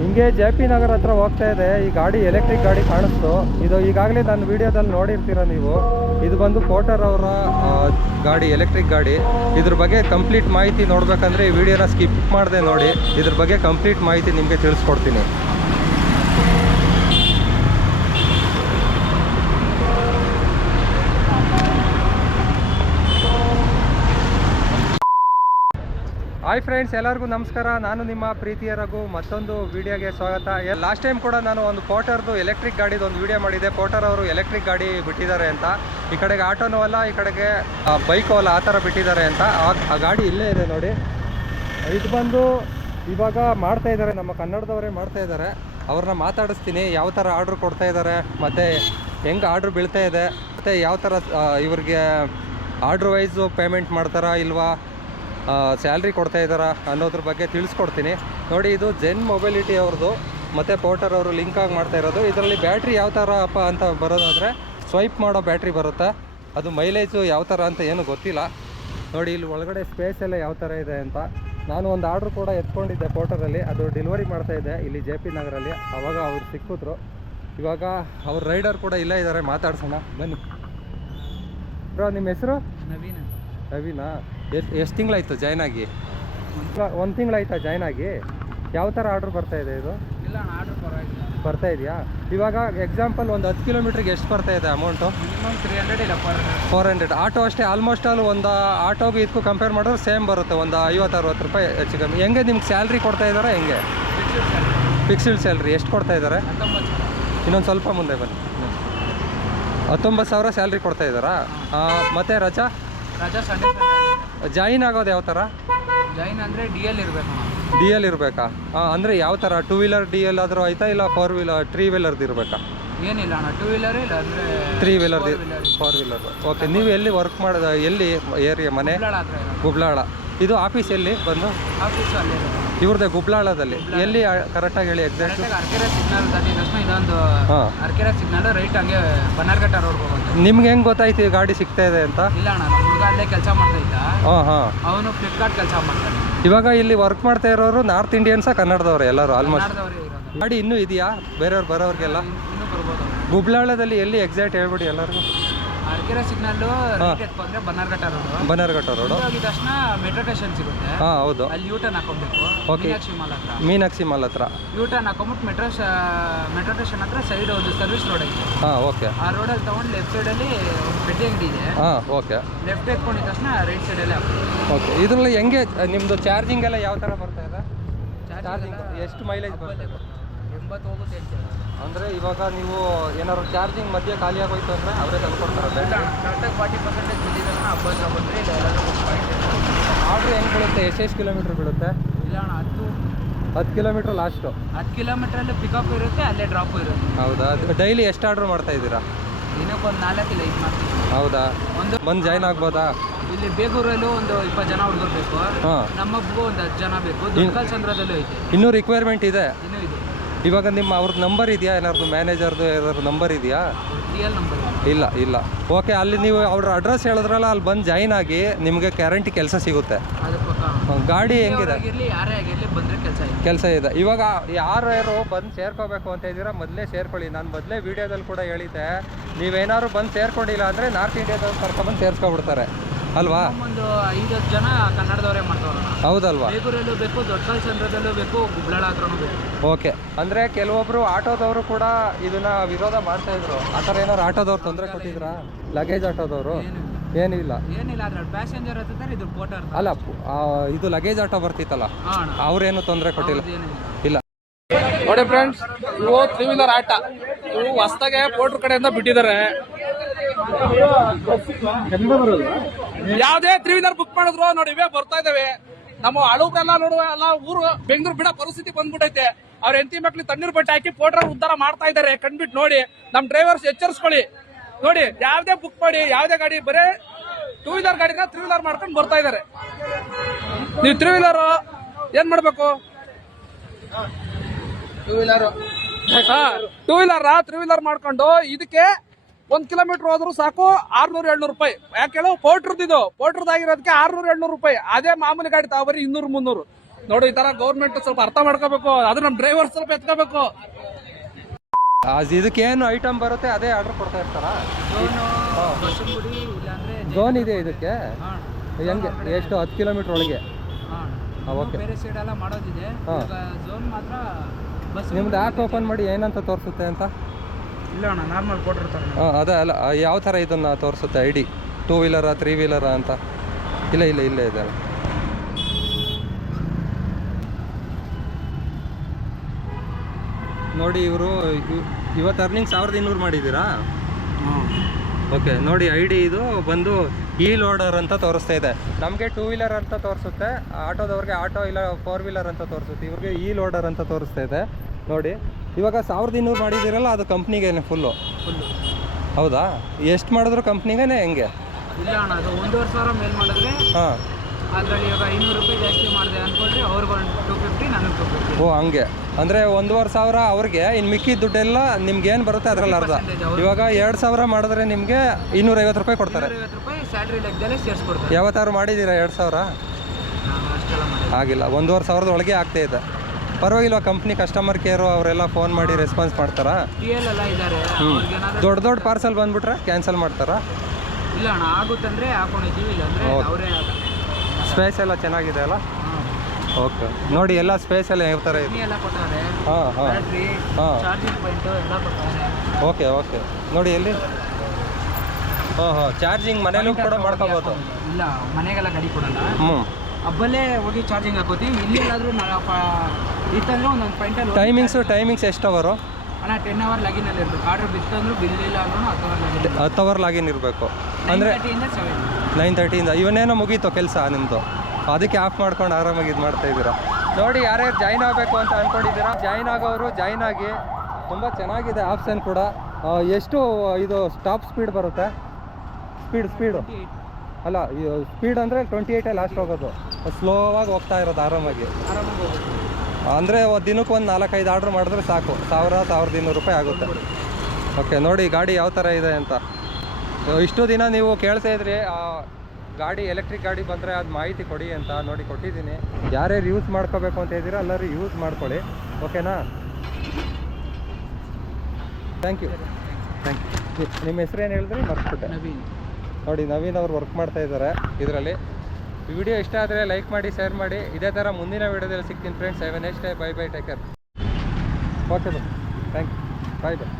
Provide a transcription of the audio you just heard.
ಹಿಂಗೆ J P Nagar ಹತ್ರ ಹೋಗ್ತಾ ಇದೆ. ಈ ಗಾಡಿ ಎಲೆಕ್ಟ್ರಿಕ್ ಗಾಡಿ ಕಾಣಿಸ್ತು. ಇದು ಈಗಾಗಲೇ ನನ್ನ ವಿಡಿಯೋದಲ್ಲಿ ನೋಡಿರ್ತೀರ ನೀವು. ಇದು ಬಂದು ಕೋಟರ್ ಅವರ ಗಾಡಿ ಎಲೆಕ್ಟ್ರಿಕ್ ಗಾಡಿ. ಇದ್ರ ಬಗ್ಗೆ ಕಂಪ್ಲೀಟ್ ಮಾಹಿತಿ ನೋಡ್ಬೇಕಂದ್ರೆ ಈ ವಿಡಿಯೋನ ಸ್ಕಿಪ್ ಮಾಡಿದೆ ನೋಡಿ. ಇದ್ರ ಬಗ್ಗೆ ಕಂಪ್ಲೀಟ್ ಮಾಹಿತಿ ನಿಮಗೆ ತಿಳಿಸ್ಕೊಡ್ತೀನಿ. ಹಾಯ್ ಫ್ರೆಂಡ್ಸ್ ಎಲ್ಲರಿಗೂ ನಮಸ್ಕಾರ. ನಾನು ನಿಮ್ಮ ಪ್ರೀತಿಯ ರಘು. ಮತ್ತೊಂದು ವಿಡಿಯೋಗೆ ಸ್ವಾಗತ. ಲಾಸ್ಟ್ ಟೈಮ್ ಕೂಡ ನಾನು ಒಂದು ಪೋಟರ್ದು ಎಲೆಕ್ಟ್ರಿಕ್ ಗಾಡಿದು ಒಂದು ವಿಡಿಯೋ ಮಾಡಿದೆ ಪೋಟರ್ ಅವರು ಎಲೆಕ್ಟ್ರಿಕ್ ಗಾಡಿ ಬಿಟ್ಟಿದ್ದಾರೆ ಅಂತ. ಈ ಕಡೆಗೆ ಆಟೋನೂ ಅಲ್ಲ, ಈ ಕಡೆಗೆ ಬೈಕು ಅಲ್ಲ, ಆ ಥರ ಬಿಟ್ಟಿದ್ದಾರೆ ಅಂತ. ಆ- ಗಾಡಿ ಇಲ್ಲೇ ಇದೆ ನೋಡಿ. ಇದು ಬಂದು ಇವಾಗ ಮಾಡ್ತಾ ಇದ್ದಾರೆ. ನಮ್ಮ ಕನ್ನಡದವರೇ ಮಾಡ್ತಾ ಇದ್ದಾರೆ. ಅವ್ರನ್ನ ಮಾತಾಡಿಸ್ತೀನಿ. ಯಾವ ಥರ ಆರ್ಡ್ರ್ ಕೊಡ್ತಾ ಇದ್ದಾರೆ, ಮತ್ತು ಹೆಂಗೆ ಆರ್ಡ್ರ್ ಬೀಳ್ತಾ ಇದೆ, ಮತ್ತು ಯಾವ ಥರ ಇವ್ರಿಗೆ ಆರ್ಡ್ರ್ ವೈಸು ಪೇಮೆಂಟ್ ಮಾಡ್ತಾರಾ, ಇಲ್ವಾ? ಸ್ಯಾಲ್ರಿ ಕೊಡ್ತಾ ಇದ್ದಾರಾ ಅನ್ನೋದ್ರ ಬಗ್ಗೆ ತಿಳಿಸ್ಕೊಡ್ತೀನಿ. ನೋಡಿ ಇದು ಜೆನ್ ಮೊಬಿಲಿಟಿ ಅವ್ರದ್ದು ಮತ್ತು ಪೋರ್ಟರ್ ಅವರು ಲಿಂಕ್ ಆಗಿ ಮಾಡ್ತಾ ಇರೋದು. ಇದರಲ್ಲಿ ಬ್ಯಾಟ್ರಿ ಯಾವ ಥರ ಅಪ್ಪ ಅಂತ ಬರೋದಾದರೆ ಸ್ವೈಪ್ ಮಾಡೋ ಬ್ಯಾಟ್ರಿ ಬರುತ್ತೆ. ಅದು ಮೈಲೇಜು ಯಾವ ಥರ ಅಂತ ಏನು ಗೊತ್ತಿಲ್ಲ. ನೋಡಿ ಇಲ್ಲಿ ಒಳಗಡೆ ಸ್ಪೇಸ್ ಎಲ್ಲ ಯಾವ ಥರ ಇದೆ ಅಂತ. ನಾನು ಒಂದು ಆರ್ಡ್ರ್ ಕೂಡ ಎತ್ಕೊಂಡಿದ್ದೆ ಪೋರ್ಟರಲ್ಲಿ. ಅದು ಡೆಲಿವರಿ ಮಾಡ್ತಾ ಇದ್ದೆ ಇಲ್ಲಿ ಜೆ ಪಿ ನಗರಲ್ಲಿ. ಅವಾಗ ಅವ್ರು ಸಿಕ್ಕಿದ್ರು. ಇವಾಗ ಅವ್ರ ರೈಡರ್ ಕೂಡ ಇಲ್ಲೇ ಇದ್ದಾರೆ. ಮಾತಾಡ್ಸೋಣ. ಬನ್ನಿ. ಬ್ರೋ ನಿಮ್ಮ ಹೆಸರು? ನವೀನ ರವಿನಾ ಎಷ್ಟು ಎಷ್ಟು ತಿಂಗಳಾಯ್ತು ಜಾಯ್ನ್ ಆಗಿ? ಒಂದು ತಿಂಗಳಾಯ್ತಾ ಜಾಯ್ನ್ ಆಗಿ? ಯಾವ ಥರ ಆರ್ಡ್ರ್ ಬರ್ತಾ ಇದೆ ಇದು? ಇಲ್ಲ ಆರ್ಡ್ರ್ ಪರವಾಗಿಲ್ಲ. ಬರ್ತಾ ಇದೆಯಾ? ಇವಾಗ ಎಕ್ಸಾಂಪಲ್ ಒಂದು ಹತ್ತು ಕಿಲೋಮೀಟ್ರಿಗೆ ಎಷ್ಟು ಬರ್ತಾ ಇದೆ ಅಮೌಂಟು ಮಿನಿಮಮ್ ತ್ರೀ ಹಂಡ್ರೆಡ್ ಇಲ್ಲ ಪರ್ ಫೋರ್ ಹಂಡ್ರೆಡ್ ಆಟೋ ಅಷ್ಟೇ ಆಲ್ಮೋಸ್ಟ್ ಆಲ್ ಒಂದು ಆಟೋಗೆ ಇದಕ್ಕೂ ಕಂಪೇರ್ ಮಾಡಿದ್ರೆ ಸೇಮ್ ಬರುತ್ತೆ ಒಂದು ಐವತ್ತು ಅರವತ್ತು ರೂಪಾಯಿ ಹೆಚ್ಚು ಕಮ್ಮಿ. ಹೆಂಗೆ ನಿಮ್ಗೆ ಸ್ಯಾಲ್ರಿ ಕೊಡ್ತಾ ಇದ್ದಾರೆ ಹೆಂಗೆ? ಫಿಕ್ಸ್ಡ್ ಸ್ಯಾಲ್ರಿ ಎಷ್ಟು ಕೊಡ್ತಾ ಇದ್ದಾರೆ ಇನ್ನೊಂದು ಸ್ವಲ್ಪ ಮುಂದೆ ಬನ್ನಿ. ಹತ್ತೊಂಬತ್ತು ಸಾವಿರ ಸ್ಯಾಲ್ರಿ ಕೊಡ್ತಾ ಇದ್ದಾರಾ ಮತ್ತೆ ರಜಾ? ರಜಾ ಸಂಡೇ ಸಂಡೇ ಜಾಯಿನ್ ಆಗೋದು ಯಾವ ಥರ? ಜಾಯಿನ್ ಅಂದರೆ ಡಿ ಎಲ್ ಇರಬೇಕು ಡಿ ಎಲ್ ಇರಬೇಕಾ? ಅಂದರೆ ಯಾವ ಥರ? ಟೂ ವೀಲರ್ ಡಿ ಎಲ್ ಆದರೂ ಆಯ್ತಾ ಇಲ್ಲ ಫೋರ್ ವೀಲರ್ ತ್ರೀ ವೀಲರ್ದು ಇರಬೇಕಾ? ಏನಿಲ್ಲ ಅಣ್ಣ ಟೂ ವೀಲರ್ ಇಲ್ಲ ಅಂದರೆ three wheeler four wheeler okay ನೀವು ಎಲ್ಲಿ ವರ್ಕ್ ಮಾಡೋದ ಎಲ್ಲಿ ಏರಿಯಾ ಮನೆ? ಗುಬ್ಲಾಡ ಗುಬ್ಲಾಳ ಇದು ಆಫೀಸ್ ಎಲ್ಲಿ ಬಂದು? ಆಫೀಸ್ ಅಲ್ಲಿ ಇವ್ರದ್ದೇ ಗುಬ್ಲಾಳದಲ್ಲಿ. ಎಲ್ಲಿ ಕರೆಕ್ಟಾಗಿ ಹೇಳಿ ಎಕ್ಸಾಕ್ಟ್ ಅರ್ಕೆರೆ ಸಿಗ್ನಲ್ ಇದೊಂದು ಹಾಂ. ಅರ್ಕೆರೆ ಸಿಗ್ನಲ್ ರೈಟ್ ಹಂಗೆ ಬನ್ನಾರ್ಘಟ್ಟ ರೋಡ್ ಹೋಗುತ್ತೆ ನಿಮ್ಗೆ ಹೆಂಗೆ ಗೊತ್ತಾಯ್ತು ಈ ಗಾಡಿ ಸಿಗ್ತಾ ಇದೆ ಅಂತ? ಇಲ್ಲ ಅಣ್ಣ ನಮ್ಮ ಹುಡುಗ ಅಲ್ಲೇ ಕೆಲಸ ಮಾಡ್ತಾ ಇದ್ದ. ಹಾಂ ಹಾಂ. ಅವನು ಫ್ಲಿಪ್ಕಾರ್ಟ್ ಕೆಲಸ ಮಾಡ್ತಾನೆ. ಇವಾಗ ಇಲ್ಲಿ ವರ್ಕ್ ಮಾಡ್ತಾ ಇರೋರು ನಾರ್ತ್ ಇಂಡಿಯನ್ಸ್ ಕನ್ನಡದವ್ರು ಎಲ್ಲರೂ ಆಲ್ಮೋಸ್ಟ್ ಗಾಡಿ ಇನ್ನೂ ಇದೆಯಾ? ಬೇರೆಯವ್ರು ಬರೋರಿಗೆಲ್ಲ ಗುಬ್ಲಾಳದಲ್ಲಿ ಎಲ್ಲಿ ಎಕ್ಸಾಕ್ಟ್ ಹೇಳ್ಬಿಡಿ ಎಲ್ಲರಿಗೂ. ಅರ್ಕೆರೆ ರೈಟ್ ಎತ್ಕೊಂಡ್ರೆ ಬನ್ನಾರ್ಘಟ್ಟ ರೋಡ್. ಬನ್ನರ್ಘಟ್ಟ ರೋಡ್? ಹೋಗಿದ ತಕ್ಷಣ ಮೆಟ್ರೋ ಸ್ಟೇಷನ್ ಸಿಗುತ್ತೆ. ಹಾಂ ಹೌದು. ಅಲ್ಲಿ ಯೂಟರ್ನ್ ಹಾಕೊಬೇಕು. ಓಕೆ. ಮೀನಾಕ್ಷಿ ಮಾಲ್ ಹತ್ರ. ಮೀನಾಕ್ಷಿ ಮಾಲ್ ಹತ್ರ. ಯೂಟರ್ನ್ ಹಾಕೊಂಬಿಟ್ಟು ಮೆಟ್ರೋ ಮೆಟ್ರೋ ಸ್ಟೇಷನ್ ಹತ್ರ ಸೈಡ್ ಒಂದು ಸರ್ವಿಸ್ ರೋಡ್ ಐತೆ. ಹಾಂ ಓಕೆ. ಆ ರೋಡಲ್ಲಿ ತಗೊಂಡು ಲೆಫ್ಟ್ ಸೈಡಲ್ಲಿ ಒಂದು ಪೆಟ್ಟಿ ಅಂಗಡಿ ಇದೆ. ಹಾಂ ಓಕೆ. ಲೆಫ್ಟ್ ಎತ್ಕೊಂಡಿದ ತಕ್ಷಣ ರೈಟ್ ಸೈಡ್ ಅಲ್ಲಿ ಓಕೆ. ಇದರಲ್ಲಿ ಹೆಂಗೆ ನಿಮ್ಮದು ಚಾರ್ಜಿಂಗ್ ಎಲ್ಲ ಯಾವ ತರ ಬರ್ತಾ ಇದೆ? ಚಾರ್ಜಿಂಗ್ ಎಷ್ಟು ಮೈಲೇಜ್ ಬರುತ್ತೆ ಎಂಬತ್ತು ಹೋಗುತ್ತೆ ಅಂತ ಅಂದರೆ ಇವಾಗ ನೀವು ಏನಾದ್ರು ಚಾರ್ಜಿಂಗ್ ಮಧ್ಯೆ ಖಾಲಿ ಆಗೋಯ್ತು ಅಂದರೆ ಅವರೇ ತಂದ್ಕೊಡ್ತಾರೆ ಕರೆಕ್ಟಾಗಿ ಫಾರ್ಟಿ ಪರ್ಸೆಂಟೇಜ್ ಬಿದ್ದಿದ ತಕ್ಷಣ ಹಬ್ಬದ ಬಂದರೆ ಇಲ್ಲ. ಆರ್ಡ್ರ್ ಹೆಂಗೆ ಬೀಳುತ್ತೆ? ಎಷ್ಟು ಎಷ್ಟು ಕಿಲೋಮೀಟ್ರ್ ಬೀಳುತ್ತೆ? ಇಲ್ಲ ಅಣ್ಣ ಹತ್ತು. ಹತ್ತು ಕಿಲೋಮೀಟ್ರ್ ಲಾಸ್ಟು ಹತ್ತು ಕಿಲೋಮೀಟ್ರಲ್ಲಿ ಪಿಕಪ್ ಇರುತ್ತೆ ಅಲ್ಲೇ ಡ್ರಾಪ್ ಇರುತ್ತೆ. ಹೌದಾ? ಡೈಲಿ ಎಷ್ಟು ಆರ್ಡರ್ ಮಾಡ್ತಾ ಇದ್ದೀರಾ? ದಿನಕ್ಕೆ ಒಂದು ನಾಲ್ಕು ಲೈಟ್ ಮಾಡ್ತೀವಿ ಹೌದಾ? ಒಂದು ಬಂದು ಜಾಯ್ನ್ ಆಗ್ಬೋದಾ? ಇಲ್ಲಿ ಬೇಗೂರಲ್ಲೂ ಒಂದು ಇಪ್ಪತ್ತು ಜನ ಹುಡುಗರು ಬೇಕು. ಹಾಂ. ನಮ್ಮಬ್ಬಗೂ ಒಂದು ಹತ್ತು ಜನ ಬೇಕು. ದೊಡ್ಡಕಲ್ ಚಂದ್ರದಲ್ಲೂ ಐತೆ. ಇನ್ನೂ ರಿಕ್ವೈರ್ಮೆಂಟ್ ಇದೆ? ಇನ್ನೂ ಇದೆ. ಇವಾಗ ನಿಮ್ಮ ಅವ್ರದ್ದು ನಂಬರ್ ಇದೆಯಾ? ಏನಾದ್ರು ಮ್ಯಾನೇಜರ್ದು ಏನಾದ್ರು ನಂಬರ್ ಇದೆಯಾ? ಇಲ್ಲ. ಇಲ್ಲ ಓಕೆ ಅಲ್ಲಿ ನೀವು ಅವ್ರ ಅಡ್ರೆಸ್ ಹೇಳಿದ್ರಲ್ಲ ಅಲ್ಲಿ ಬಂದು ಜಾಯ್ನ್ ಆಗಿ ನಿಮಗೆ ಗ್ಯಾರಂಟಿ ಕೆಲಸ ಸಿಗುತ್ತೆ. ಗಾಡಿ ಹೆಂಗಿದೆ? ಕೆಲಸ ಇದೆ. ಇವಾಗ ಯಾರು ಯಾರು ಬಂದು ಸೇರ್ಕೋಬೇಕು ಅಂತ ಇದ್ದೀರಾ ಮೊದಲೇ ಸೇರ್ಕೊಳ್ಳಿ. ನಾನು ಮೊದಲೇ ವಿಡಿಯೋದಲ್ಲಿ ಕೂಡ ಹೇಳಿದ್ದೆ ನೀವೇನಾದ್ರು ಬಂದು ಸೇರ್ಕೊಂಡಿಲ್ಲ ಅಂದರೆ ನಾರ್ತ್ ಇಂಡಿಯಾದವ್ರು ಕರ್ಕೊಂಬಂದು ಸೇರ್ಸ್ಕೊಬಿಡ್ತಾರೆ. ಅಲ್ವಾ? ಒಂದು ಐದು ಹತ್ತು ಜನ ಕನ್ನಡದವರೇ ಮಾಡ್ತಾವ್ರಣ ಹೌದಲ್ವಾ? ಬೇಗೂರಲ್ಲೂ ಬೇಕು ದೊಡ್ಡ ಚಂದ್ರದಲ್ಲೂ ಬೇಕು ಗುಬ್ಳಾಳ ಹತ್ರನೂ ಬೇಕು. ಓಕೆ. ಅಂದರೆ ಕೆಲವೊಬ್ರು ಆಟೋದವರು ಕೂಡ ಇದನ್ನ ವಿರೋಧ ಮಾಡ್ತಾ ಇದ್ರು. ಆ ಥರ ಏನಾದ್ರು ಆಟೋದವ್ರು ತೊಂದರೆ ಕೊಟ್ಟಿದ್ರಾ? ಲಗೇಜ್ ಆಟೋದವರು? ಏನಿಲ್ಲ. ಏನಿಲ್ಲ ಅದ್ರ ಪ್ಯಾಸೆಂಜರ್ ಹತ್ತಿದ್ರೆ ಇದು ಫೋಟೋ ಅಲ್ಲ ಆ, ಇದು ಲಗೇಜ್ ಆಟೋ ಬರ್ತಿತ್ತಲ್ಲ? ಹಾ ಅವ್ರೇನು ತೊಂದರೆ ಕೊಟ್ಟಿಲ್ಲ? ಏನಿಲ್ಲ. ಇಲ್ಲ. ನೋಡಿ ಫ್ರೆಂಡ್ಸ್ ಇವು ತ್ರೀ ವೀಲರ್ ಆಟ. ಇವು ಹೊಸ್ದಾಗೆ ಪೋಟ್ರ್ ಕಡೆಯಿಂದ ಬಿಟ್ಟಿದ್ದಾರೆ. ಯಾವ್ದೇ ತ್ರೀ ವೀಲರ್ ಬುಕ್ ಮಾಡಿದ್ರು ನೋಡಿ ಇವೇ ಬರ್ತಾ ಇದಾವೆ. ನಮ್ಮ ಹಳುಗೆಲ್ಲ ನೋಡುವ ಎಲ್ಲ ಊರು ಬೆಂಗಳೂರು ಬಿಡೋ ಪರಿಸ್ಥಿತಿ ಬಂದ್ಬಿಟ್ಟೈತೆ ಅವ್ರ ಹೆಂಡತಿ ಮಕ್ಳಿಗೆ ತಣ್ಣೀರ್ ಬಟ್ಟೆ ಹಾಕಿ ಪೋಟ್ರ ಉದ್ದಾರ ಮಾಡ್ತಾ ಇದ್ದಾರೆ ಕಣ್ಬಿಟ್ಟು ನೋಡಿ. ನಮ್ ಡ್ರೈವರ್ಸ್ ಎಚ್ಚರಿಸ್ಕೊಳ್ಳಿ. ನೋಡಿ ಯಾವ್ದೇ ಬುಕ್ ಮಾಡಿ ಯಾವ್ದೇ ಗಾಡಿ ಬರೇ ಟೂ ವೀಲರ್ ಗಾಡಿನ ತ್ರೀ ವೀಲರ್ ಮಾಡ್ಕೊಂಡು ಬರ್ತಾ ಇದ್ದಾರೆ ನೀವು ತ್ರೀ ವೀಲರ್ ಏನ್ ಮಾಡ್ಬೇಕು? Two wheeler two wheeler three wheeler ಮಾಡ್ಕೊಂಡು ಇದಕ್ಕೆ ಒಂದ್ ಕಿಲೋಮೀಟರ್ ಹೋದ್ರು ಸಾಕು ಆರ್ನೂರ್ ಏಳ್ನೂರು ರೂಪಾಯಿ. ಯಾಕೆ ಹೇಳು? ಪೋಟ್ರದ್ದು ಆಗಿರೋದಕ್ಕೆ ಆರ್ನೂರ್ ಏಳ್ನೂರು ರೂಪಾಯಿ. ಅದೇ ಮಾಮೂಲಿ ಗಾಡಿ ತಗೊಬರಿ ಇನ್ನೂರು ಮುನ್ನೂರು. ನೋಡು ಈ ತರ ಗೌರ್ಮೆಂಟ್ ಸ್ವಲ್ಪ ಅರ್ಥ ಮಾಡ್ಕೋಬೇಕು. ಅದು ನಮ್ ಡ್ರೈವರ್ ಸ್ವಲ್ಪ ಎತ್ಕೋಬೇಕು. ಇದಕ್ಕೆ ಇದಕ್ಕೇನು ಐಟಮ್ ಬರುತ್ತೆ ಅದೇ ಆರ್ಡರ್ ಕೊಡ್ತಾ ಇರ್ತಾರ? ಝೋನು ಇದೆ ಇದಕ್ಕೆ? ಹಾಂ. ಹೆಂಗೆ? ಎಷ್ಟು? ಹತ್ತು ಕಿಲೋಮೀಟರ್ ಒಳಗೆ? okay. ಬೇರೆ ಸೈಡ್ ಎಲ್ಲ ಮಾಡೋದಿದೆ. ಝೋನ್ ಮಾತ್ರ ಬಸ್ ನಿಮ್ದು ಆ್ಯಪ್ ಓಪನ್ ಮಾಡಿ ಏನಂತ ತೋರಿಸುತ್ತೆ ಅಂತ? ಇಲ್ಲ ಅಣ್ಣ ನಾರ್ಮಲ್ ಕೊಟ್ಟಿರ್ತಾರೆ ಹಾಂ ಅದೇ ಅಲ್ಲ ಯಾವ ಥರ ಇದನ್ನು ತೋರಿಸುತ್ತೆ ಐ ಡಿ ಟೂ ವೀಲರಾ ತ್ರೀ ವೀಲರಾ ಅಂತ? ಇಲ್ಲ ಇಲ್ಲ ಇಲ್ಲೇ ಇದೆ ನೋಡಿ ಇವರು ಇವತ್ತು ಅರ್ನಿಂಗ್ ಸಾವಿರದ ಇನ್ನೂರು ಮಾಡಿದ್ದೀರಾ? ಓಕೆ ನೋಡಿ ಐ ಡಿ ಇದು ಬಂದು ಈ ಲೋಡರ್ ಅಂತ ತೋರಿಸ್ತಾ ಇದೆ. ನಮಗೆ ಟೂ ವೀಲರ್ ಅಂತ ತೋರಿಸುತ್ತೆ ಆಟೋದವ್ರಿಗೆ ಆಟೋ ಇಲ್ಲ ಫೋರ್ ವೀಲರ್ ಅಂತ ತೋರಿಸುತ್ತೆ. ಇವ್ರಿಗೆ ಈ ಲೋಡರ್ ಅಂತ ತೋರಿಸ್ತಾ ಇದೆ. ನೋಡಿ. ಇವಾಗ ಸಾವಿರದ ಇನ್ನೂರು ಮಾಡಿದ್ದೀರಲ್ಲ ಅದು ಕಂಪ್ನಿಗೇನೆ ಫುಲ್ಲು ಹೌದಾ? ಎಷ್ಟು ಮಾಡಿದ್ರು ಕಂಪ್ನಿಗೇನೆ ಹೆಂಗೆ? ಇಲ್ಲ ಅಣ್ಣ ಅದು ಒಂದೂವರೆ ಸಾವಿರ ಮೇಲ್ ಮಾಡಿದ್ರೆ ಹಾಂ. ಅದರಲ್ಲಿ ಇವಾಗ ಐನೂರು ರೂಪಾಯಿ ಜಾಸ್ತಿ ಮಾಡಿದೆ ಅಂದ್ಕೊಂಡ್ರೆ ಅವ್ರಿಗೆ ಒಂದು ಟೂ ಫಿಫ್ಟಿ ನನಗೆ ಟೂ ಫಿಫ್ಟಿ ಓ ಹಂಗೆ. ಅಂದರೆ ಒಂದೂವರೆ ಸಾವಿರ ಅವ್ರಿಗೆ ಇನ್ನು ಮಿಕ್ಕಿದ ದುಡ್ಡೆಲ್ಲ ನಿಮ್ಗೆ ಏನು ಬರುತ್ತೆ ಅದರಲ್ಲಿ ಅರ್ಧ? ಇವಾಗ ಎರಡು ಸಾವಿರ ಮಾಡಿದ್ರೆ ನಿಮಗೆ ಇನ್ನೂರೈವತ್ತು ರೂಪಾಯಿ ಕೊಡ್ತಾರೆ. ಐವತ್ತು ರೂಪಾಯಿ ಸ್ಯಾಲ್ರಿ ಲೆಕ್ಕದಲ್ಲೇ ಸೇರಿಸ್ಕೊಡ್ತಾರೆ. ಯಾವತ್ತಾದ್ರು ಮಾಡಿದ್ದೀರಾ ಎರಡು ಸಾವಿರ? ಆಗಿಲ್ಲ ಒಂದೂವರೆ ಸಾವಿರದ ಒಳಗೆ ಆಗ್ತಾ ಇದೆ. ಪರವಾಗಿಲ್ವಾ ಕಂಪ್ನಿ ಕಸ್ಟಮರ್ ಕೇರು ಅವರೆಲ್ಲ ಫೋನ್ ಮಾಡಿ ರೆಸ್ಪಾನ್ಸ್ ಮಾಡ್ತಾರಾ? ಎಲ್ಲ ಇದ್ದಾರೆ ದೊಡ್ಡ ದೊಡ್ಡ ಪಾರ್ಸಲ್ ಬಂದ್ಬಿಟ್ರೆ ಕ್ಯಾನ್ಸಲ್ ಮಾಡ್ತಾರಾ? ಇಲ್ಲ ಅಣ್ಣ ಆಗುತ್ತಂದ್ರೆ ಹಾಕೊಂಡಿದ್ದೀವಿ ಇಲ್ಲಾಂದ್ರೆ ಅವರೇ ಸ್ಪೇಸ್ ಎಲ್ಲ ಚೆನ್ನಾಗಿದೆ ಅಲ್ಲ? ಓಕೆ. ನೋಡಿ ಎಲ್ಲ ಸ್ಪೇಸ್ ಎಲ್ಲ ಯಾವ ಥರ ಇದೆ? ಎಲ್ಲ ಹಾಂ ಹಾಂ. ಬ್ಯಾಟ್ರಿ ಹಾಂ. ಚಾರ್ಜಿಂಗ್ ಪಾಯಿಂಟು ಎಲ್ಲ ಓಕೆ ಓಕೆ. ನೋಡಿ ಎಲ್ಲಿ? ಹಾಂ ಹಾಂ. ಚಾರ್ಜಿಂಗ್ ಮನೇಲೂ ಕೂಡ ಮಾಡ್ಕೋಬೋದು. ಇಲ್ಲ ಮನೆಗೆಲ್ಲ ಗಡಿ ಕೊಡಲ್ಲ. ಹ್ಞೂ ಹಬ್ಬಲ್ಲೇ ಹೋಗಿ ಚಾರ್ಜಿಂಗ್ ಹಾಕೋತೀವಿ. ಇಲ್ಲಿ ಎಲ್ಲಾದ್ರೂ ಇತ್ತಂದ್ರೆ ಒಂದೊಂದು ಟೈಮಿಂಗ್ಸು ಟೈಮಿಂಗ್ಸ್ ಎಷ್ಟು ಅವರು? ಅಣ್ಣ ಟೆನ್ ಅವರ್ ಲಗಿನಲ್ಲಿ ಇರಬೇಕು. ಆರ್ಡರ್ ಬಿತ್ತಂದ್ರು ಬಿಲ್ ಇಲ್ಲ ಅಂದ್ರೂ ಹತ್ತು ಅವರ್ ಲಗಿನ್ ಹತ್ತು ಅವರ್ ಲಾಗಿನ್ ಇರಬೇಕು. ಅಂದರೆ ಸೆವೆನ್ ನೈನ್ ತರ್ಟಿಯಿಂದ ಇವನೇನೋ ಮುಗೀತು ಕೆಲಸ ನಿಮ್ಮದು ಅದಕ್ಕೆ ಆಫ್ ಮಾಡ್ಕೊಂಡು ಆರಾಮಾಗಿ ಇದು ಮಾಡ್ತಾ ಇದ್ದೀರಾ? ನೋಡಿ ಯಾರ್ಯಾರು ಜಾಯ್ನ್ ಆಗಬೇಕು ಅಂತ ಅಂದ್ಕೊಂಡಿದ್ದೀರಾ ಜಾಯ್ನ್ ಆಗೋರು ಜಾಯ್ನ್ ಆಗಿ ತುಂಬ ಚೆನ್ನಾಗಿದೆ ಆಪ್ಷನ್ ಕೂಡ. ಎಷ್ಟು ಇದು ಸ್ಟಾಪ್ ಸ್ಪೀಡ್ ಬರುತ್ತೆ? ಸ್ಪೀಡ್ ಸ್ಪೀಡು ಅಲ್ಲ ಸ್ಪೀಡ್ ಅಂದರೆ ಟ್ವೆಂಟಿ ಏಯ್ಟೇ ಲಾಸ್ಟ್ ಹೋಗೋದು. ಸ್ಲೋವಾಗಿ ಹೋಗ್ತಾ ಇರೋದು ಆರಾಮಾಗಿ. ಆರಾಮಾಗಿ ಹೋಗ್ಬೋದು ಅಂದರೆ ದಿನಕ್ಕೆ ಒಂದು ನಾಲ್ಕೈದು ಆರ್ಡ್ರ್ ಮಾಡಿದ್ರೆ ಸಾಕು. ಸಾವಿರ ಸಾವಿರದ ಇನ್ನೂರು ರೂಪಾಯಿ ಆಗುತ್ತೆ. ಓಕೆ ನೋಡಿ ಗಾಡಿ ಯಾವ ಥರ ಇದೆ ಅಂತ. ಇಷ್ಟು ದಿನ ನೀವು ಕೇಳ್ತಾ ಇದ್ರಿ ಆ, ಗಾಡಿ ಎಲೆಕ್ಟ್ರಿಕ್ ಗಾಡಿ ಬಂದರೆ ಅದು ಮಾಹಿತಿ ಕೊಡಿ ಅಂತ ನೋಡಿ ಕೊಟ್ಟಿದ್ದೀನಿ. ಯಾರ್ಯಾರು ಯೂಸ್ ಮಾಡ್ಕೋಬೇಕು ಅಂತ ಇದ್ದೀರಾ ಎಲ್ಲರೂ ಯೂಸ್ ಮಾಡ್ಕೊಳ್ಳಿ. ಓಕೆನಾ ಥ್ಯಾಂಕ್ ಯು ಥ್ಯಾಂಕ್ ಯು ನಿಮ್ಮ ಹೆಸರು ಏನು ಹೇಳಿದ್ರಿ? ಮರ್ಸ್ಬಿಟ್ಟೆ ನವೀನ್. ನೋಡಿ ನವೀನ್ ಅವ್ರು ವರ್ಕ್ ಮಾಡ್ತಾ ಇದ್ದಾರೆ ಇದರಲ್ಲಿ. ವಿಡಿಯೋ ಇಷ್ಟ ಆದರೆ ಲೈಕ್ ಮಾಡಿ, ಶೇರ್ ಮಾಡಿ. ಇದೇ ಥರ ಮುಂದಿನ ವಿಡಿಯೋದಲ್ಲಿ ಸಿಗ್ತೀನಿ friends seven next day bye bye take care okay bye thank you bye bye